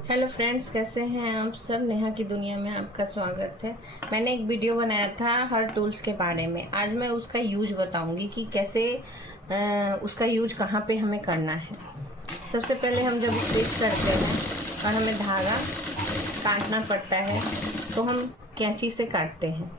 Hello friends, कैसे हैं आप सब। नेहा की दुनिया में आपका स्वागत है। मैंने एक वीडियो बनाया था हर टूल्स के बारे में। आज मैं उसका यूज बताऊंगी कि कैसे उसका यूज कहाँ पे हमें करना है। सबसे पहले हम जब स्टिच करते हैं और हमें धागा काटना पड़ता है तो हम कैंची से काटते हैं।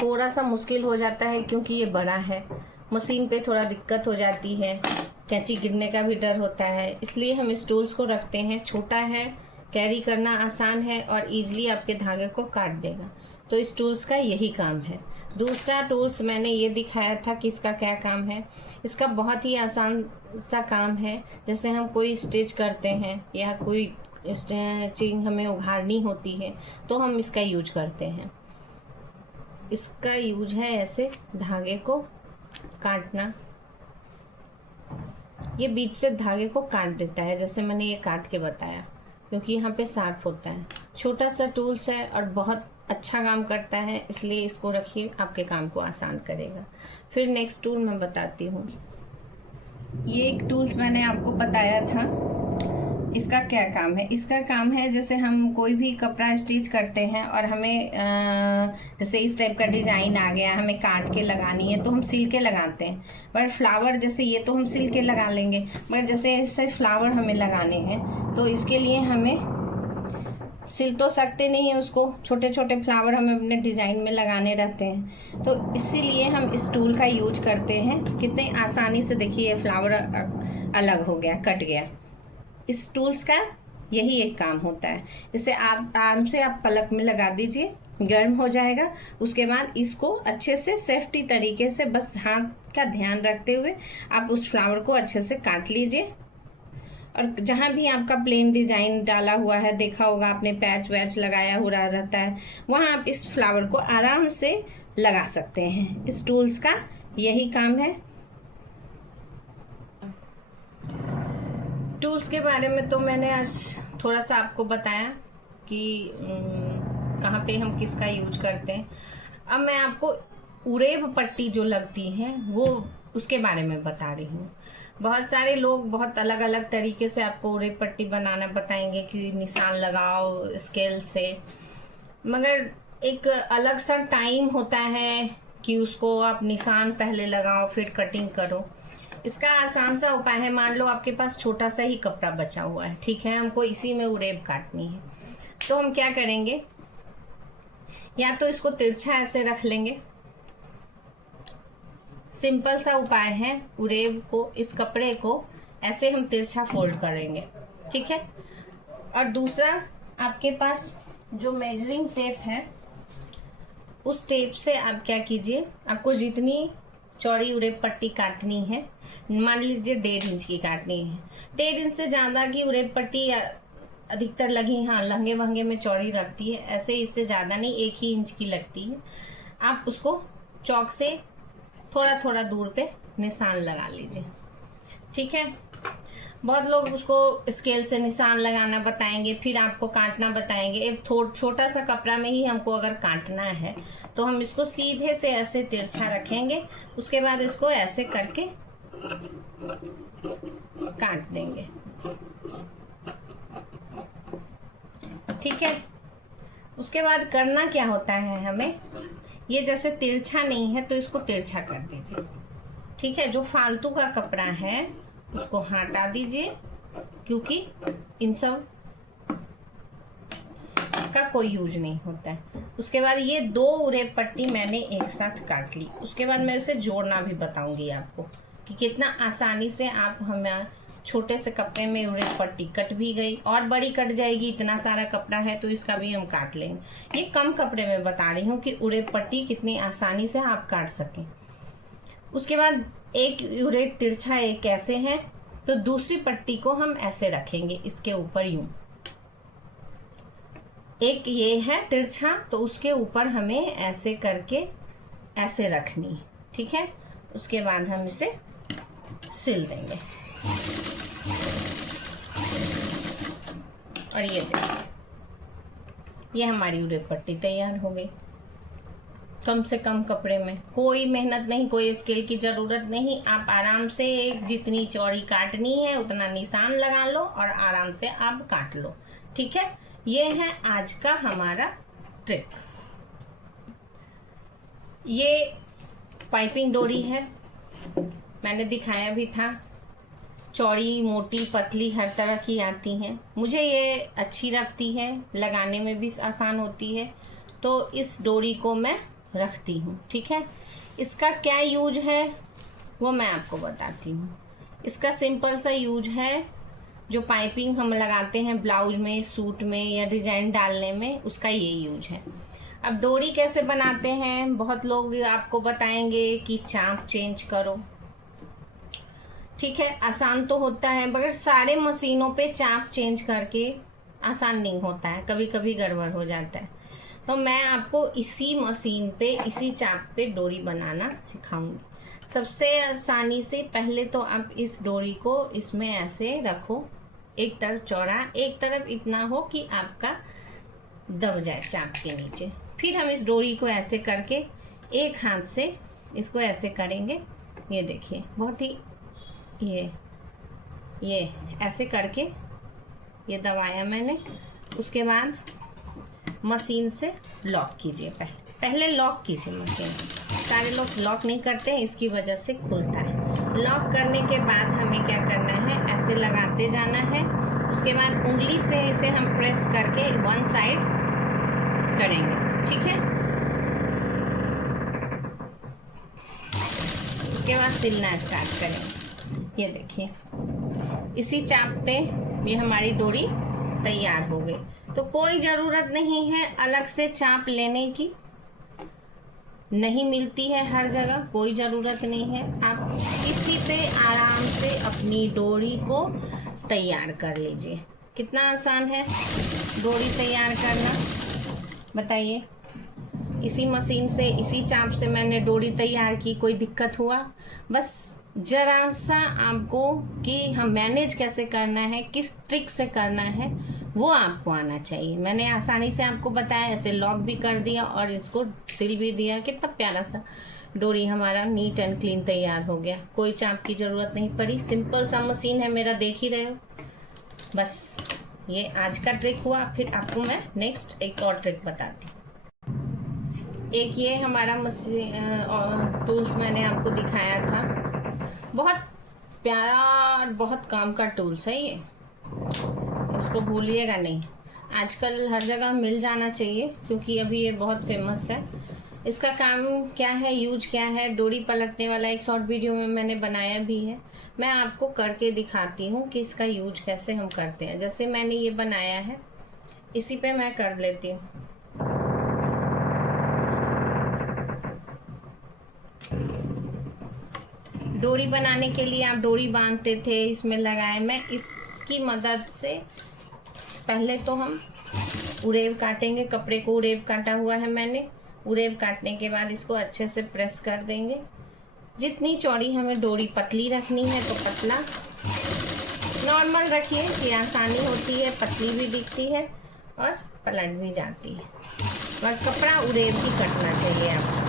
थोड़ा सा मुश्किल हो जाता है क्योंकि ये बड़ा है, मशीन पे थोड़ा दिक्कत हो जाती है, कैंची गिरने का भी डर होता है, इसलिए हम इस टूल्स को रखते हैं। छोटा है, कैरी करना आसान है और इजीली आपके धागे को काट देगा। तो इस टूल्स का यही काम है। दूसरा टूल्स मैंने ये दिखाया था कि इसका क्या काम है। इसका बहुत ही आसान सा काम है। जैसे हम कोई स्टिच करते हैं या कोई स्टिचिंग हमें उघाड़नी होती है तो हम इसका यूज करते हैं। इसका यूज है ऐसे धागे को काटना। ये बीच से धागे को काट देता है, जैसे मैंने ये काट के बताया, क्योंकि यहाँ पे शार्प होता है। छोटा सा टूल्स है और बहुत अच्छा काम करता है, इसलिए इसको रखिए, आपके काम को आसान करेगा। फिर नेक्स्ट टूल मैं बताती हूँ। ये एक टूल्स मैंने आपको बताया था, इसका क्या काम है। इसका काम है जैसे हम कोई भी कपड़ा स्टिच करते हैं और हमें जैसे इस टाइप का डिजाइन आ गया, हमें काट के लगानी है तो हम सिल के लगाते हैं। पर फ्लावर जैसे ये तो हम सिल के लगा लेंगे, मगर जैसे ऐसे फ्लावर हमें लगाने हैं तो इसके लिए हमें सिल तो सकते नहीं है उसको, छोटे छोटे फ्लावर हमें अपने डिज़ाइन में लगाने रहते हैं। तो इसीलिए हम इस टूल का यूज करते हैं। कितने आसानी से देखिए फ्लावर अलग हो गया, कट गया। इस टूल्स का यही एक काम होता है। इसे आप आराम से आप पलक में लगा दीजिए, गर्म हो जाएगा। उसके बाद इसको अच्छे से सेफ्टी तरीके से बस हाथ का ध्यान रखते हुए आप उस फ्लावर को अच्छे से काट लीजिए। और जहाँ भी आपका प्लेन डिजाइन डाला हुआ है, देखा होगा आपने पैच वैच लगाया हुआ रहता है, वहाँ आप इस फ्लावर को आराम से लगा सकते हैं। इस टूल्स का यही काम है। टूल्स के बारे में तो मैंने आज थोड़ा सा आपको बताया कि कहाँ पे हम किसका यूज करते हैं। अब मैं आपको उरेब पट्टी जो लगती है वो उसके बारे में बता रही हूँ। बहुत सारे लोग बहुत अलग अलग तरीके से आपको उरेब पट्टी बनाना बताएंगे कि निशान लगाओ स्केल से, मगर एक अलग सा टाइम होता है कि उसको आप निशान पहले लगाओ फिर कटिंग करो। इसका आसान सा उपाय है, मान लो आपके पास छोटा सा ही कपड़ा बचा हुआ है, ठीक है, हमको इसी में उरेब काटनी है, तो हम क्या करेंगे, या तो इसको तिरछा ऐसे रख लेंगे। सिंपल सा उपाय है, उरेब को, इस कपड़े को ऐसे हम तिरछा फोल्ड करेंगे, ठीक है। और दूसरा, आपके पास जो मेजरिंग टेप है उस टेप से आप क्या कीजिए, आपको जितनी चौड़ी उरेब पट्टी काटनी है, मान लीजिए 1.5 इंच की काटनी है। 1.5 इंच से ज़्यादा की उरेब पट्टी अधिकतर लगी, हाँ, लहंगे वहंगे में चौड़ी लगती है, ऐसे इससे ज़्यादा नहीं, 1 ही इंच की लगती है। आप उसको चौक से थोड़ा थोड़ा दूर पे निशान लगा लीजिए, ठीक है। बहुत लोग उसको स्केल से निशान लगाना बताएंगे, फिर आपको काटना बताएंगे। एक छोटा सा कपड़ा में ही हमको अगर काटना है तो हम इसको सीधे से ऐसे तिरछा रखेंगे, उसके बाद इसको ऐसे करके काट देंगे, ठीक है। उसके बाद करना क्या होता है हमें, ये जैसे तिरछा नहीं है तो इसको तिरछा कर दीजिए, ठीक है। जो फालतू का कपड़ा है उसको हटा दीजिए, क्योंकि इन सब का कोई यूज नहीं होता है। उसके बाद ये 2 उरेब पट्टी मैंने एक साथ काट ली। उसके बाद मैं उसे जोड़ना भी बताऊंगी आपको कि कितना आसानी से आप हमें छोटे से कपड़े में उरेब पट्टी कट भी गई, और बड़ी कट जाएगी, इतना सारा कपड़ा है तो इसका भी हम काट लेंगे। ये कम कपड़े में बता रही हूँ कि उरेब पट्टी कितनी आसानी से आप काट सकें। उसके बाद एक उरेब तिरछा एक ऐसे है, तो दूसरी पट्टी को हम ऐसे रखेंगे इसके ऊपर यूं। एक ये है तिरछा, तो उसके ऊपर हमें ऐसे करके ऐसे रखनी, ठीक है। उसके बाद हम इसे सिल देंगे, और ये देखिए, ये हमारी उरेब पट्टी तैयार हो गई। कम से कम कपड़े में। कोई मेहनत नहीं, कोई स्केल की ज़रूरत नहीं। आप आराम से जितनी चौड़ी काटनी है उतना निशान लगा लो और आराम से आप काट लो। ठीक है, ये है आज का हमारा ट्रिक। ये पाइपिंग डोरी है, मैंने दिखाया भी था। चौड़ी, मोटी, पतली हर तरह की आती हैं। मुझे ये अच्छी लगती है, लगाने में भी आसान होती है, तो इस डोरी को मैं रखती हूँ। ठीक है, इसका क्या यूज है वो मैं आपको बताती हूँ। इसका सिंपल सा यूज है, जो पाइपिंग हम लगाते हैं ब्लाउज में, सूट में या डिजाइन डालने में, उसका ये यूज है। अब डोरी कैसे बनाते हैं, बहुत लोग आपको बताएंगे कि चाप चेंज करो। ठीक है, आसान तो होता है, मगर सारे मशीनों पे चाप चेंज करके आसान नहीं होता है, कभी कभी गड़बड़ हो जाता है। तो मैं आपको इसी मशीन पे, इसी चाप पे डोरी बनाना सिखाऊंगी। सबसे आसानी से पहले तो आप इस डोरी को इसमें ऐसे रखो, एक तरफ चौड़ा, एक तरफ इतना हो कि आपका दब जाए चाप के नीचे। फिर हम इस डोरी को ऐसे करके एक हाथ से इसको ऐसे करेंगे। ये देखिए, बहुत ही ये ऐसे करके ये दबाया मैंने। उसके बाद मशीन से लॉक कीजिए। पहले लॉक कीजिए मशीन। सारे लोग लॉक नहीं करते हैं, इसकी वजह से खुलता है। लॉक करने के बाद हमें क्या करना है, ऐसे लगाते जाना है। उसके बाद उंगली से इसे हम प्रेस करके वन साइड करेंगे। ठीक है, उसके बाद सिलना स्टार्ट करेंगे। ये देखिए, इसी चाप पे ये हमारी डोरी तैयार हो गई। तो कोई ज़रूरत नहीं है अलग से चाप लेने की, नहीं मिलती है हर जगह, कोई ज़रूरत नहीं है। आप इसी पे आराम से अपनी डोरी को तैयार कर लीजिए। कितना आसान है डोरी तैयार करना, बताइए। इसी मशीन से, इसी चाप से मैंने डोरी तैयार की। कोई दिक्कत हुआ? बस जरा सा आपको कि हम मैनेज कैसे करना है, किस ट्रिक से करना है, वो आपको आना चाहिए। मैंने आसानी से आपको बताया, ऐसे लॉक भी कर दिया और इसको सिल भी दिया। कितना प्यारा सा डोरी हमारा नीट एंड क्लीन तैयार हो गया। कोई चाप की ज़रूरत नहीं पड़ी, सिंपल सा मशीन है मेरा, देख ही रहे हो। बस ये आज का ट्रिक हुआ। फिर आपको मैं नेक्स्ट एक और ट्रिक बताती हूँ। एक ये हमारा मशीन टूल्स मैंने आपको दिखाया था, बहुत प्यारा और बहुत काम का टूल्स है ये, इसको भूलिएगा नहीं। आजकल हर जगह मिल जाना चाहिए क्योंकि अभी ये बहुत फेमस है। इसका काम क्या है, यूज क्या है, डोरी पलटने वाला एक शॉर्ट वीडियो में मैंने बनाया भी है। मैं आपको करके दिखाती हूँ कि इसका यूज कैसे हम करते हैं। जैसे मैंने ये बनाया है, इसी पे मैं कर लेती हूँ। डोरी बनाने के लिए आप डोरी बांधते थे, इसमें लगाए। मैं इसकी मदद से पहले तो हम उरेब काटेंगे। कपड़े को उरेब काटा हुआ है मैंने। उरेब काटने के बाद इसको अच्छे से प्रेस कर देंगे। जितनी चौड़ी हमें डोरी, पतली रखनी है तो पतला, नॉर्मल रखिए कि आसानी होती है, पतली भी दिखती है और पलट भी जाती है। बस कपड़ा उरेब ही कटना चाहिए आपको।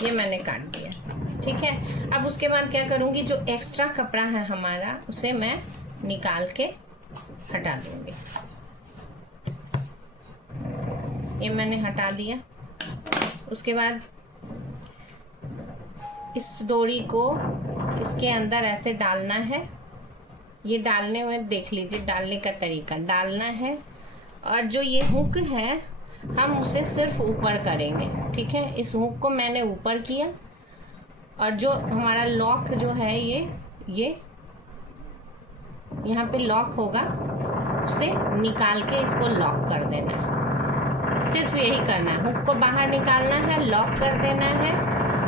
ये मैंने काट दिया। ठीक है, अब उसके बाद क्या करूँगी, जो एक्स्ट्रा कपड़ा है हमारा उसे मैं निकाल के हटा दूँगी। ये मैंने हटा दिया। उसके बाद इस डोरी को इसके अंदर ऐसे डालना है। ये डालने में देख लीजिए, डालने का तरीका डालना है। और जो ये हुक है हम उसे सिर्फ ऊपर करेंगे। ठीक है, इस हुक को मैंने ऊपर किया और जो हमारा लॉक जो है ये यहाँ पे लॉक होगा, उसे निकाल के इसको लॉक कर देना है। सिर्फ यही करना है, हुक को बाहर निकालना है, लॉक कर देना है।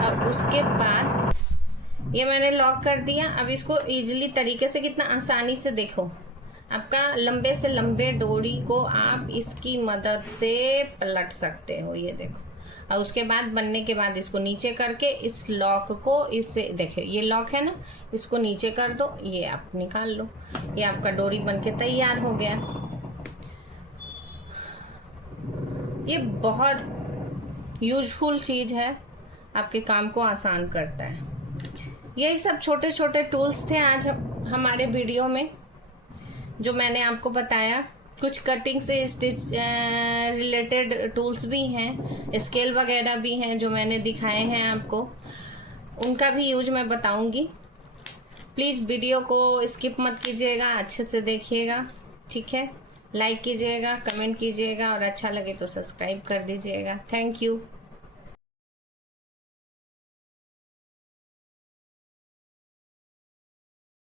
और उसके बाद ये मैंने लॉक कर दिया। अब इसको इजीली तरीके से, कितना आसानी से, देखो आपका लंबे से लंबे डोरी को आप इसकी मदद से पलट सकते हो। ये देखो। और उसके बाद बनने के बाद इसको नीचे करके इस लॉक को, इससे देखिए ये लॉक है ना, इसको नीचे कर दो, ये आप निकाल लो। ये आपका डोरी बनके तैयार हो गया। ये बहुत यूजफुल चीज़ है, आपके काम को आसान करता है। यही सब छोटे छोटे टूल्स थे आज हमारे वीडियो में जो मैंने आपको बताया। कुछ कटिंग से स्टिच रिलेटेड टूल्स भी हैं, स्केल वगैरह भी हैं जो मैंने दिखाए हैं आपको, उनका भी यूज मैं बताऊंगी। प्लीज़ वीडियो को स्किप मत कीजिएगा, अच्छे से देखिएगा, ठीक है। लाइक कीजिएगा, कमेंट कीजिएगा और अच्छा लगे तो सब्सक्राइब कर दीजिएगा। Thank you.